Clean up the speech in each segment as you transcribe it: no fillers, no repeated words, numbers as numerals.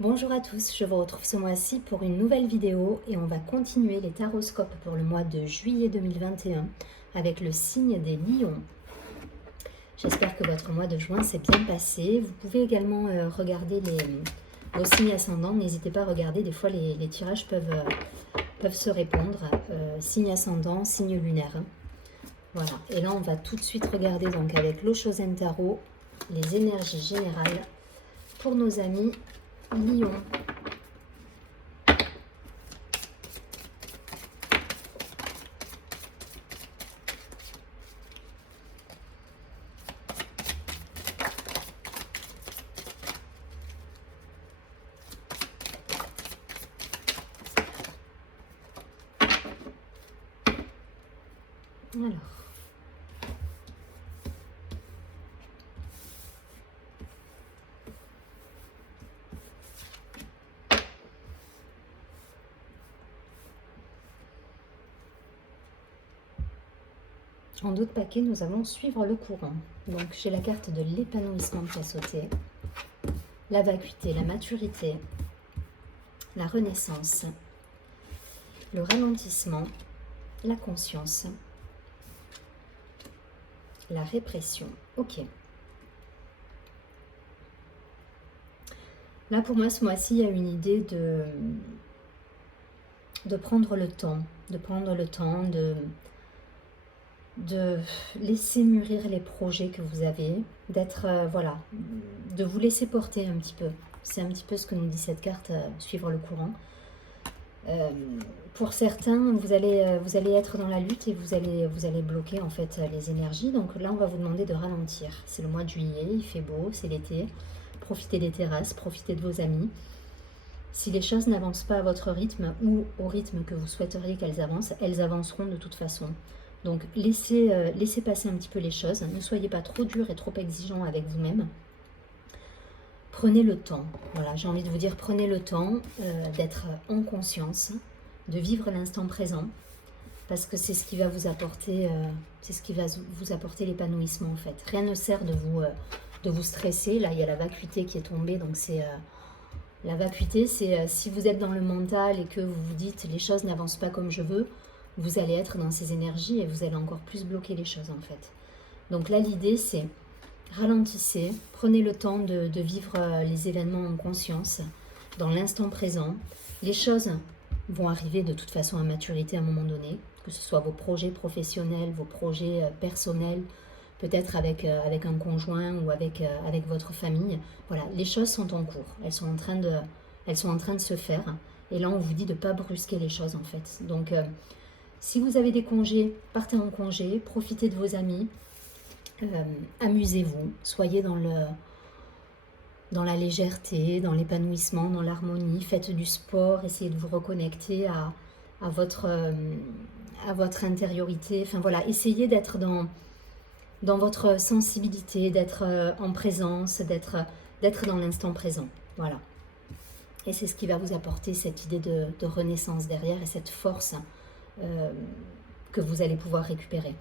Bonjour à tous, je vous retrouve ce mois-ci pour une nouvelle vidéo et on va continuer les taroscopes pour le mois de juillet 2021 avec le signe des lions. J'espère que votre mois de juin s'est bien passé. Vous pouvez également regarder vos signes ascendants. N'hésitez pas à regarder, des fois les tirages peuvent se répondre. Signe ascendant, signe lunaire. Voilà, et là on va tout de suite regarder donc avec l'Oshozen Tarot les énergies générales pour nos amis Lions. Alors, en d'autres paquets, nous allons suivre le courant. Donc, j'ai la carte de l'épanouissement qui a sauté, la vacuité, la maturité, la renaissance, le ralentissement, la conscience, la répression. Ok. Là, pour moi, ce mois-ci, il y a une idée de prendre le temps, de laisser mûrir les projets que vous avez, d'être, voilà, de vous laisser porter un petit peu. C'est un petit peu ce que nous dit cette carte, suivre le courant. Pour certains, vous allez être dans la lutte et vous allez bloquer en fait les énergies. Donc là, on va vous demander de ralentir. C'est le mois de juillet, il fait beau, c'est l'été. Profitez des terrasses, profitez de vos amis. Si les choses n'avancent pas à votre rythme ou au rythme que vous souhaiteriez qu'elles avancent, elles avanceront de toute façon. Donc laissez passer un petit peu les choses. Ne soyez pas trop dur et trop exigeant avec vous-même. Prenez le temps, voilà, j'ai envie de vous dire, prenez le temps d'être en conscience, de vivre l'instant présent, parce que c'est ce qui va vous apporter, l'épanouissement en fait. Rien ne sert de vous stresser. Là, il y a la vacuité qui est tombée, donc c'est la vacuité, c'est si vous êtes dans le mental et que vous vous dites les choses n'avancent pas comme je veux, vous allez être dans ces énergies et vous allez encore plus bloquer les choses en fait. Donc là, l'idée c'est ralentissez, prenez le temps de vivre les événements en conscience, dans l'instant présent. Les choses vont arriver de toute façon à maturité à un moment donné, que ce soit vos projets professionnels, vos projets personnels, peut-être avec un conjoint ou avec votre famille. Voilà, les choses sont en cours, elles sont en train de se faire. Et là, on vous dit de ne pas brusquer les choses en fait. Donc, si vous avez des congés, partez en congé, profitez de vos amis. Amusez-vous, soyez dans la légèreté, dans l'épanouissement, dans l'harmonie, faites du sport, essayez de vous reconnecter à votre intériorité, enfin voilà, essayez d'être dans votre sensibilité, d'être en présence, d'être dans l'instant présent, voilà. Et c'est ce qui va vous apporter cette idée de renaissance derrière et cette force que vous allez pouvoir récupérer.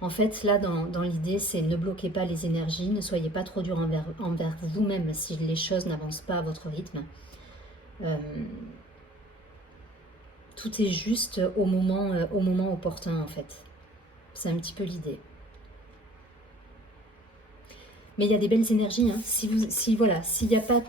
En fait, là, dans l'idée, c'est ne bloquez pas les énergies, ne soyez pas trop dur envers vous-même si les choses n'avancent pas à votre rythme. Tout est juste au moment opportun, en fait. C'est un petit peu l'idée. Mais il y a des belles énergies. Hein. S'il n'y a pas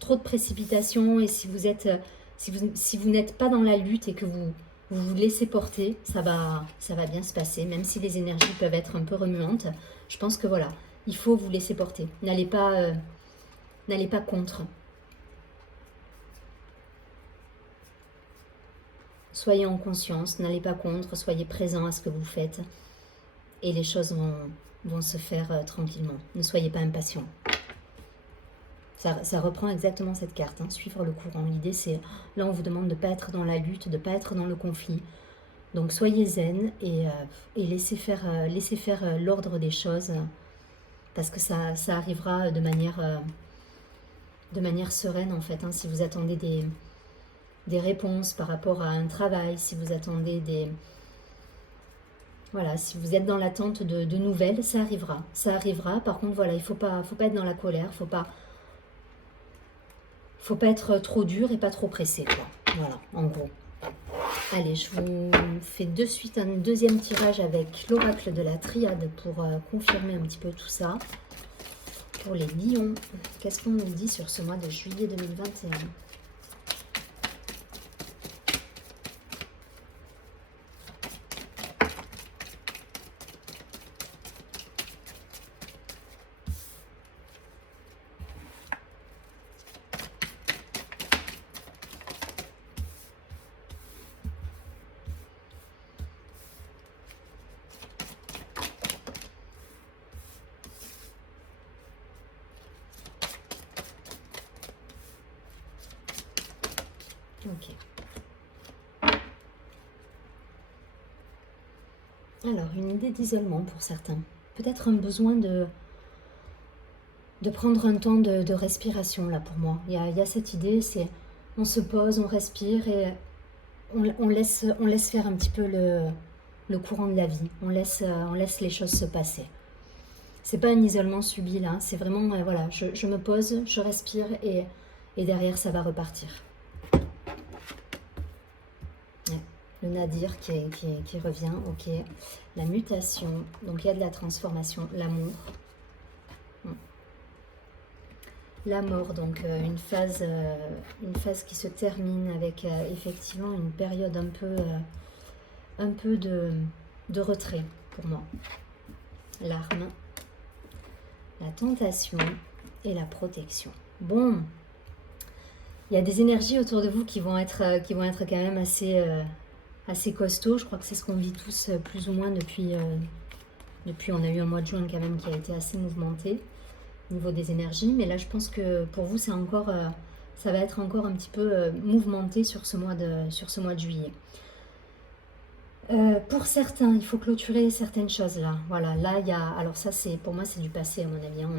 trop de précipitation et si vous n'êtes pas dans la lutte et que vous vous laissez porter, ça va bien se passer, même si les énergies peuvent être un peu remuantes. Je pense que voilà, il faut vous laisser porter. N'allez pas contre. Soyez en conscience, n'allez pas contre, soyez présent à ce que vous faites et les choses vont se faire tranquillement. Ne soyez pas impatient. Ça reprend exactement cette carte, hein, suivre le courant. L'idée, c'est, là, on vous demande de ne pas être dans la lutte, de ne pas être dans le conflit. Donc, soyez zen et laissez faire l'ordre des choses, parce que ça arrivera de manière sereine, en fait. Hein, si vous attendez des réponses par rapport à un travail, si vous attendez voilà, si vous êtes dans l'attente de nouvelles, ça arrivera. Ça arrivera. Par contre, voilà, il ne faut pas être dans la colère, faut faut pas être trop dur et pas trop pressé, quoi. Voilà, en gros. Allez, je vous fais de suite un deuxième tirage avec l'oracle de la triade pour confirmer un petit peu tout ça. Pour les lions, qu'est-ce qu'on nous dit sur ce mois de juillet 2021 ? Ok. Alors, une idée d'isolement pour certains. Peut-être un besoin de prendre un temps de respiration, là, pour moi. Il y a cette idée, c'est on se pose, on respire et on laisse faire un petit peu le courant de la vie. On laisse les choses se passer. C'est pas un isolement subi, là. C'est vraiment, voilà, je me pose, je respire et derrière, ça va repartir. Le nadir qui revient, ok. La mutation, donc il y a de la transformation, l'amour. La mort, donc une phase qui se termine avec effectivement une période un peu de retrait pour moi. L'arme, la tentation et la protection. Bon, il y a des énergies autour de vous qui vont être quand même assez costaud. Je crois que c'est ce qu'on vit tous plus ou moins depuis on a eu un mois de juin quand même qui a été assez mouvementé au niveau des énergies. Mais là, je pense que pour vous, ça va être encore un petit peu mouvementé sur ce mois de juillet. Pour certains, il faut clôturer certaines choses là. Voilà, là, il y a... Alors ça, pour moi, c'est du passé à mon avis. Hein.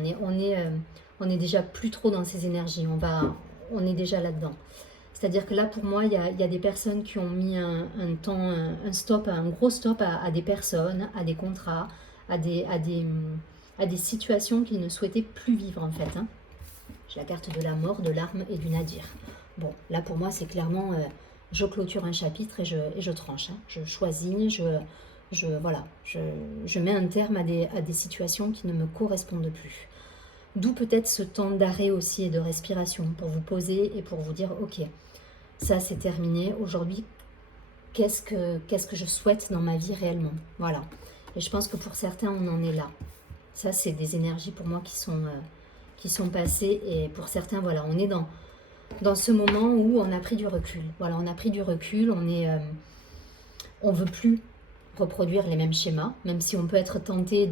On est déjà plus trop dans ces énergies. On est déjà là-dedans. C'est-à-dire que là, pour moi, il y a des personnes qui ont mis un gros stop à des personnes, à des contrats, à des situations qu'ils ne souhaitaient plus vivre en fait. Hein. J'ai la carte de la mort, de l'arme et du nadir. Bon, là pour moi, c'est clairement, je clôture un chapitre et je tranche. Hein. Je choisis, je mets un terme à des situations qui ne me correspondent plus. D'où peut-être ce temps d'arrêt aussi et de respiration pour vous poser et pour vous dire, ok, ça c'est terminé. Aujourd'hui, qu'est-ce que je souhaite dans ma vie réellement? Voilà. Et je pense que pour certains, on en est là. Ça, c'est des énergies pour moi qui sont passées. Et pour certains, voilà, on est dans ce moment où on a pris du recul. Voilà, on a pris du recul. On veut plus reproduire les mêmes schémas, même si on peut être tenté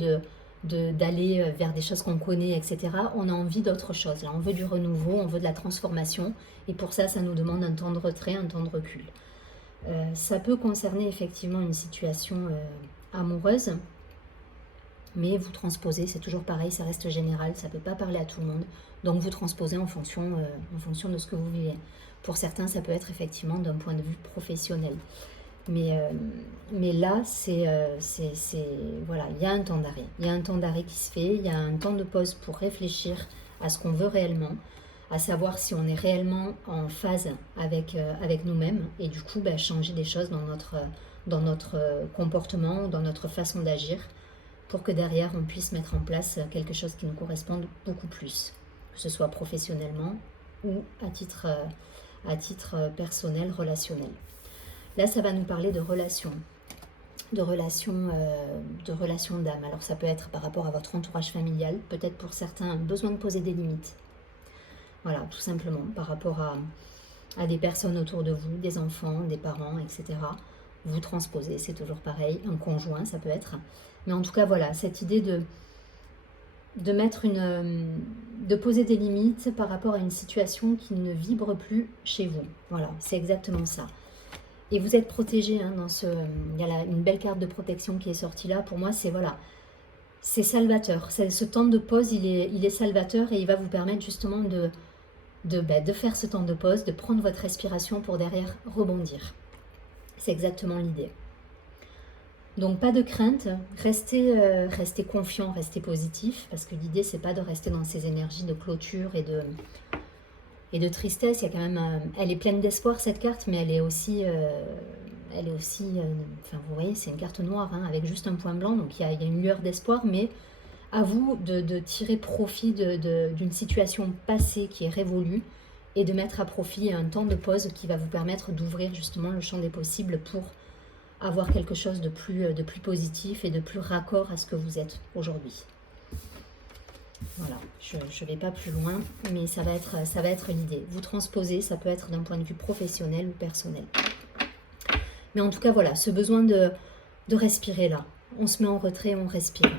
d'aller vers des choses qu'on connaît, etc. On a envie d'autre chose. Là, on veut du renouveau, on veut de la transformation. Et pour ça, ça nous demande un temps de retrait, un temps de recul. Ça peut concerner effectivement une situation amoureuse, mais vous transposez, c'est toujours pareil, ça reste général, ça ne peut pas parler à tout le monde. Donc vous transposez en fonction de ce que vous vivez. Pour certains, ça peut être effectivement d'un point de vue professionnel. Mais là, voilà, il y a un temps d'arrêt. Il y a un temps d'arrêt qui se fait, il y a un temps de pause pour réfléchir à ce qu'on veut réellement, à savoir si on est réellement en phase avec nous-mêmes et du coup changer des choses dans notre comportement, dans notre façon d'agir pour que derrière on puisse mettre en place quelque chose qui nous corresponde beaucoup plus, que ce soit professionnellement ou à titre personnel, relationnel. Là, ça va nous parler de relations d'âme. Alors ça peut être par rapport à votre entourage familial, peut-être pour certains un besoin de poser des limites. Voilà, tout simplement, par rapport à des personnes autour de vous, des enfants, des parents, etc. Vous transposez, c'est toujours pareil, un conjoint, ça peut être. Mais en tout cas, voilà, cette idée de poser des limites par rapport à une situation qui ne vibre plus chez vous. Voilà, c'est exactement ça. Et vous êtes protégé, hein, il y a une belle carte de protection qui est sortie là. Pour moi, c'est salvateur. Ce temps de pause, il est salvateur et il va vous permettre justement de faire ce temps de pause, de prendre votre respiration pour derrière rebondir. C'est exactement l'idée. Donc pas de crainte, restez confiant, restez positif, parce que l'idée c'est pas de rester dans ces énergies de clôture et et de tristesse. Il y a quand même, elle est pleine d'espoir cette carte, mais elle est aussi, enfin vous voyez, c'est une carte noire hein, avec juste un point blanc, donc il y a une lueur d'espoir, mais à vous de tirer profit d'une situation passée qui est révolue et de mettre à profit un temps de pause qui va vous permettre d'ouvrir justement le champ des possibles pour avoir quelque chose de plus positif et de plus raccord à ce que vous êtes aujourd'hui. Voilà, je ne vais pas plus loin, mais ça va être une idée. Vous transposez, ça peut être d'un point de vue professionnel ou personnel. Mais en tout cas, voilà, ce besoin de respirer là. On se met en retrait, on respire.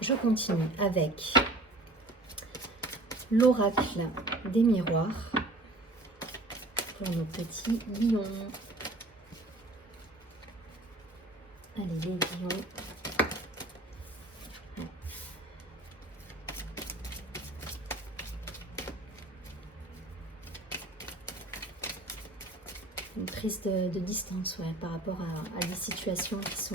Je continue avec l'oracle des miroirs pour nos petits lions. Allez, les lions. Une prise de distance ouais, par rapport à des situations qui sont...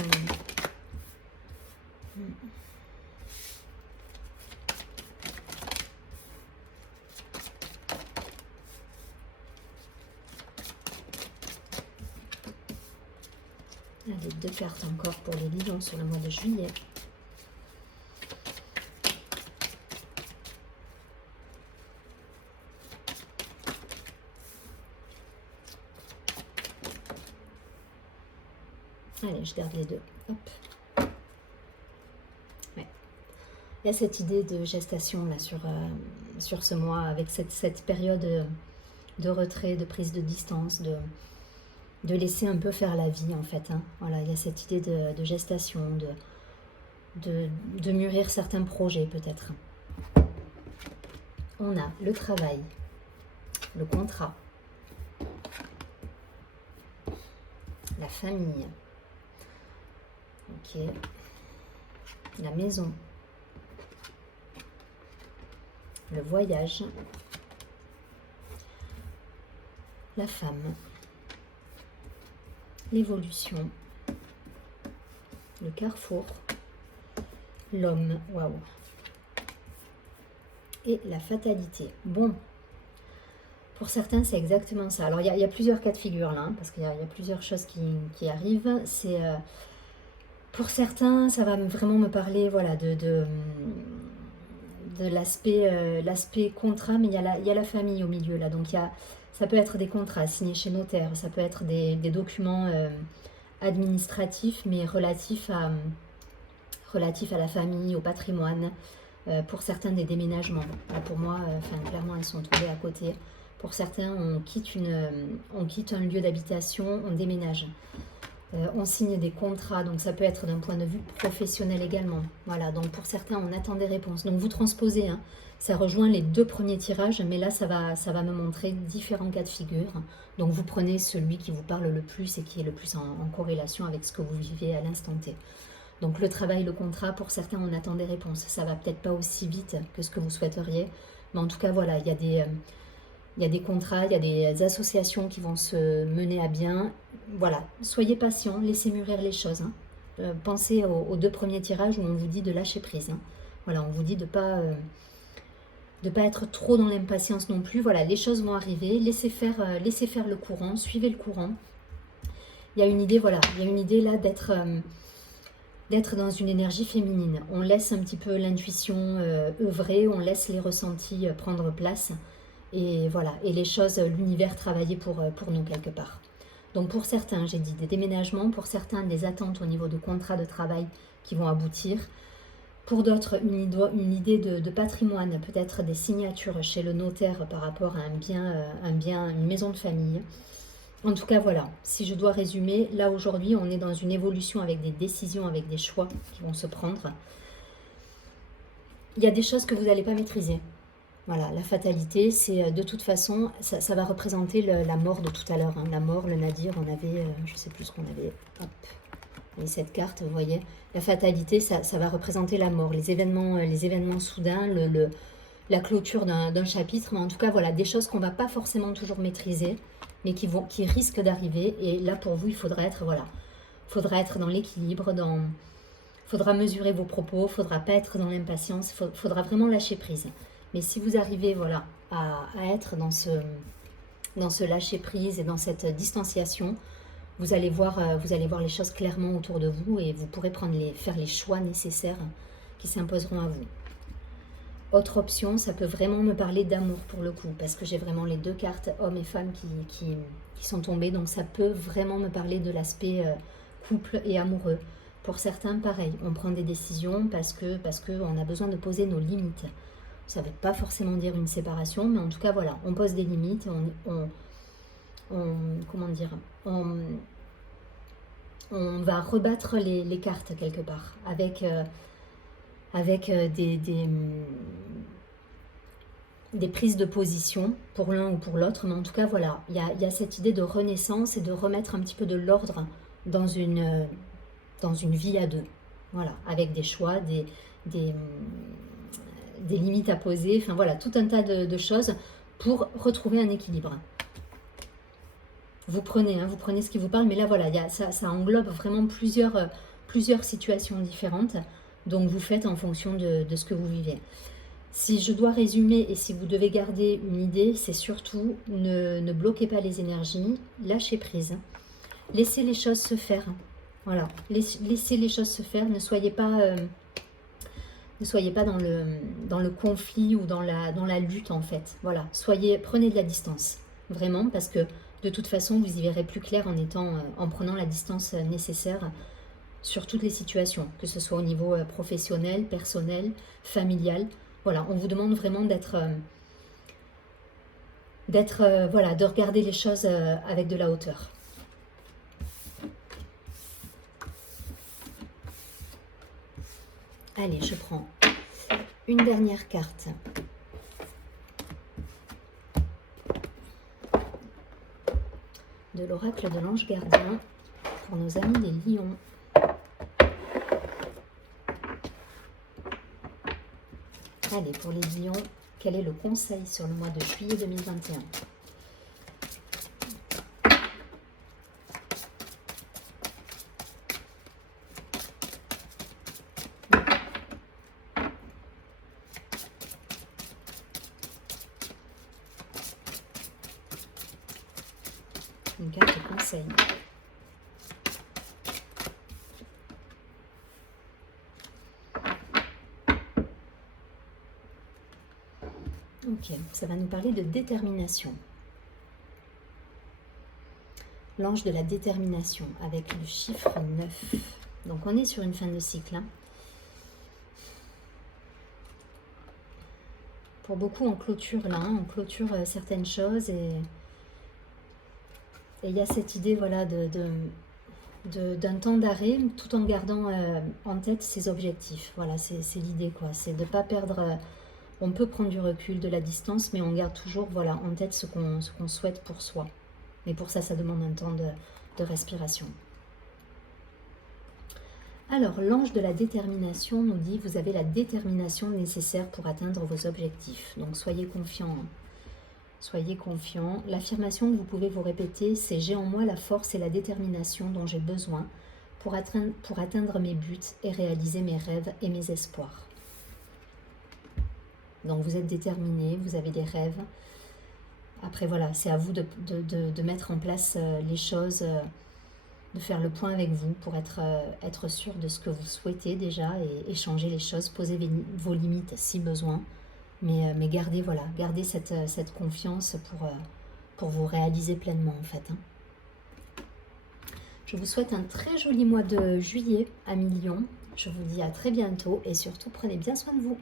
Allez, 2 cartes encore pour les lions sur le mois de juillet. Allez, je garde les 2. Hop. Ouais. Il y a cette idée de gestation là sur ce mois, avec cette période de retrait, de prise de distance, de laisser un peu faire la vie en fait. Hein. Voilà, il y a cette idée de gestation, de mûrir certains projets peut-être. On a le travail, le contrat, la famille, ok, la maison, le voyage, la femme, l'évolution, le carrefour, l'homme, waouh, et la fatalité. Bon, pour certains, c'est exactement ça. Alors, il y a plusieurs cas de figure là, hein, parce qu'il y a plusieurs choses qui arrivent. C'est pour certains, ça va vraiment me parler voilà, de l'aspect contrat, mais il y a la famille au milieu là. Donc, ça peut être des contrats signés chez notaire, ça peut être des documents administratifs, mais relatifs à la famille, au patrimoine. Pour certains, des déménagements. Là, pour moi, clairement, elles sont tombées à côté. Pour certains, on quitte un lieu d'habitation, on déménage. On signe des contrats, donc ça peut être d'un point de vue professionnel également. Voilà, donc pour certains, on attend des réponses. Donc vous transposez, hein, ça rejoint les 2 premiers tirages, mais là, ça va me montrer différents cas de figure. Donc vous prenez celui qui vous parle le plus et qui est le plus en corrélation avec ce que vous vivez à l'instant T. Donc le travail, le contrat, pour certains, on attend des réponses. Ça va peut-être pas aussi vite que ce que vous souhaiteriez, mais en tout cas, voilà, il y a des contrats, il y a des associations qui vont se mener à bien. Voilà, soyez patient, laissez mûrir les choses. Hein. Pensez aux 2 premiers tirages où on vous dit de lâcher prise. Hein. Voilà, on vous dit de pas être trop dans l'impatience non plus. Voilà, les choses vont arriver, laissez faire le courant, suivez le courant. Il y a une idée, voilà, il y a une idée là d'être dans une énergie féminine. On laisse un petit peu l'intuition œuvrer, on laisse les ressentis prendre place. Et voilà, et les choses, l'univers travailler pour nous quelque part. Donc pour certains, j'ai dit des déménagements, pour certains des attentes au niveau de contrats de travail qui vont aboutir. Pour d'autres, une idée de patrimoine, peut-être des signatures chez le notaire par rapport à un bien, une maison de famille. En tout cas, voilà, si je dois résumer, là aujourd'hui, on est dans une évolution avec des décisions, avec des choix qui vont se prendre. Il y a des choses que vous n'allez pas maîtriser. Voilà, la fatalité, c'est de toute façon, ça va représenter la mort de tout à l'heure. Hein. La mort, le nadir, on avait, je ne sais plus ce qu'on avait, hop, et cette carte, vous voyez. La fatalité, ça va représenter la mort, les événements soudains, la clôture d'un chapitre. Mais en tout cas, voilà, des choses qu'on ne va pas forcément toujours maîtriser, mais qui risquent d'arriver. Et là, pour vous, il faudra être dans l'équilibre, faudra mesurer vos propos, faudra pas être dans l'impatience, faudra vraiment lâcher prise. Mais si vous arrivez voilà, à être dans ce lâcher-prise et dans cette distanciation, vous allez voir les choses clairement autour de vous et vous pourrez faire les choix nécessaires qui s'imposeront à vous. Autre option, ça peut vraiment me parler d'amour pour le coup, parce que j'ai vraiment les deux cartes, hommes et femmes, qui sont tombées. Donc ça peut vraiment me parler de l'aspect couple et amoureux. Pour certains, pareil, on prend des décisions parce que on a besoin de poser nos limites. Ça ne veut pas forcément dire une séparation, mais en tout cas, voilà, on pose des limites, comment dire, on va rebattre les cartes quelque part, avec des prises de position pour l'un ou pour l'autre, mais en tout cas, voilà, il y a cette idée de renaissance et de remettre un petit peu de l'ordre dans une vie à deux. Voilà, avec des choix, des limites à poser, enfin voilà, tout un tas de choses pour retrouver un équilibre. Vous prenez ce qui vous parle, mais là, voilà, ça englobe vraiment plusieurs situations différentes, donc vous faites en fonction de ce que vous vivez. Si je dois résumer et si vous devez garder une idée, c'est surtout ne bloquez pas les énergies, lâchez prise, laissez les choses se faire. Voilà, laissez les choses se faire, ne soyez pas dans le conflit ou dans la lutte en fait. Voilà, prenez de la distance, vraiment, parce que de toute façon, vous y verrez plus clair en prenant la distance nécessaire sur toutes les situations, que ce soit au niveau professionnel, personnel, familial. Voilà, on vous demande vraiment de regarder les choses avec de la hauteur. Allez, je prends une dernière carte. De l'oracle de l'ange gardien pour nos amis les lions. Allez, pour les lions, quel est le conseil sur le mois de juillet 2021 ? Une carte de conseil. Ok, ça va nous parler de détermination. L'ange de la détermination avec le chiffre 9. Donc on est sur une fin de cycle. Pour beaucoup, on clôture là, on clôture certaines choses et il y a cette idée voilà, d'un temps d'arrêt tout en gardant en tête ses objectifs. Voilà, c'est l'idée quoi, c'est de ne pas perdre... on peut prendre du recul, de la distance, mais on garde toujours voilà, en tête ce qu'on souhaite pour soi. Mais pour ça, ça demande un temps de respiration. Alors, l'ange de la détermination nous dit, vous avez la détermination nécessaire pour atteindre vos objectifs. Donc, soyez confiants. Soyez confiants. L'affirmation que vous pouvez vous répéter, c'est « J'ai en moi la force et la détermination dont j'ai besoin pour atteindre mes buts et réaliser mes rêves et mes espoirs. » Donc, vous êtes déterminé, vous avez des rêves. Après, voilà, c'est à vous de mettre en place les choses, de faire le point avec vous pour être sûr de ce que vous souhaitez déjà et changer les choses, poser vos limites si besoin. Mais gardez cette confiance pour vous réaliser pleinement en fait. Je vous souhaite un très joli mois de juillet à mi-lion. Je vous dis à très bientôt et surtout prenez bien soin de vous.